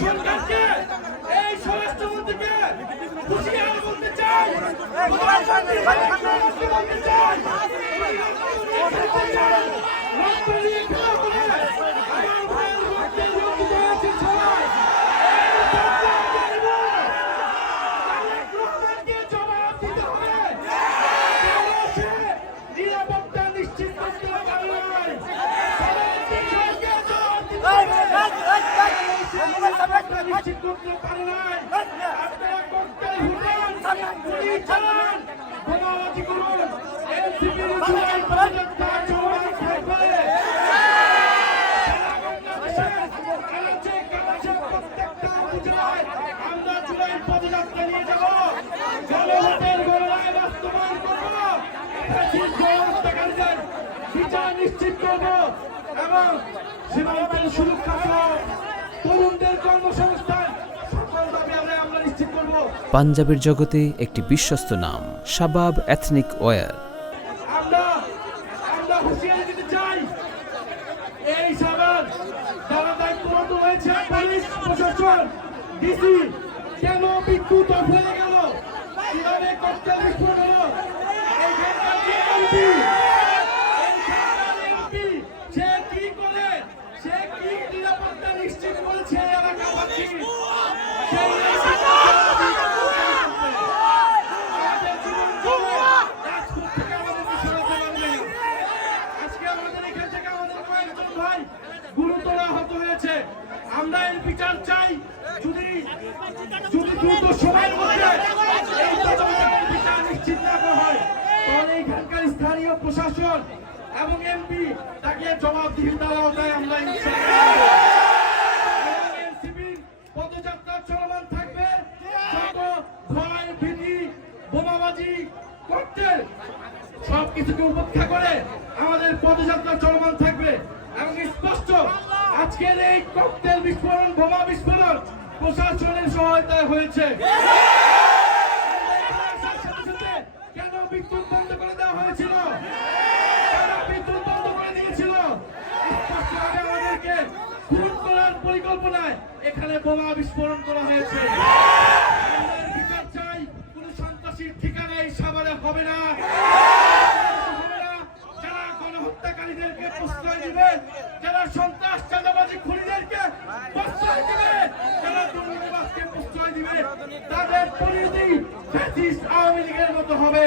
সরকারকে, এই স্বরাষ্ট্রমন্ত্রীকে হুঁশিয়ার করতে চাই, প্রধানমন্ত্রী বলতে চাই, রক্ত দিয়ে খেলা করে আমার ভাইয়ের রক্তে রঞ্জিত হয়েছে সবাই। জবাব দিতে হবে, নিরাপত্তা নিশ্চিত করতে পারে নাই, নিশ্চিত করতে পারে নাই। আপনারা ককটেল হুটান, গুলি চালান, বোমাবাজি করুন, এনসিপির জুলাই পদযাত্রা চলমান থাকবে। প্রত্যেকটা উপজেলায় আমরা জুলাই পদযাত্রা নিয়ে যাব, জনমতের গণনায় বাস্তবায়ন করব, হত্যাকারীদের বিচার নিশ্চিত করব এবং সীমান্তের সুরক্ষা সহ তরুণদের কর্মসংস্থান সকল দাবি আমরা নিশ্চিত করব। পাঞ্জাবের জগতে একটি বিশ্বস্ত নাম শাবাব এথনিক ওয়্যার। আমরা হুঁশিয়ারি দিতে চাই, এই শাবাব যারা দায়িত্বরত হয়েছে, পুলিশ প্রশাসন, ডিসি, কেন বিদ্যুৎ অফ হয়ে গেল, কিভাবে ককটেল বিস্ফোরণ হলো, এইখানকার যে এমপি, সে কি করে, সে কি নিরাপত্তা নিশ্চিত করেছে এলাকাবাসী, সেই আমাদের জীবন চলে রাজপুত থেকে আমাদেরকে সরাতে পারবে না। আজকে আমাদের এখান থেকে আমাদের কয়েকজন ভাই গুরুতর আহত হয়েছে, আমরা এর বিচার চাই। যদি দ্রুত সময়ের মধ্যে এই তদন্তের বিচার নিশ্চিত না করা হয়, তাহলে এখানকার স্থানীয় প্রশাসন এবং এমপি তাকে জবাবদিহিতার আওতায় আমরা এনসিপির পদযাত্রা চলমান থাকবে। যত ভয়, ভীতি, বোমাবাজি, ককটেল সবকিছুকে উপেক্ষা করে আমাদের পদযাত্রা চলমান থাকবে এবং স্পষ্ট আজকের এই ককটেল বিস্ফোরণ, বোমা বিস্ফোরণ প্রশাসনের সহায়তায় হয়েছে। কেন বিদ্যুৎ বন্ধ করে দেওয়া হয়েছিল, বিদ্যুৎ বন্ধ করে দিয়েছিল, স্পষ্টভাবে আমাদেরকে খুন করার পরিকল্পনায় এখানে বোমা বিস্ফোরণ করা হয়েছে। বিচার চাই, কোন সন্ত্রাসীর ঠিকানা এই সাভারে হবে না। যারা গণহত্যাকারীদেরকে প্রশ্রয় দিবে, যারা সন্ত্রাস চাঁদাবাজি খুনিদেরকে প্রশ্রয় দিবে, যারা দুর্নীতিবাজকে প্রশ্রয় দিবে, তাদের পরিণতি ফ্যাসিস্ট আওয়ামী লীগের মতো হবে।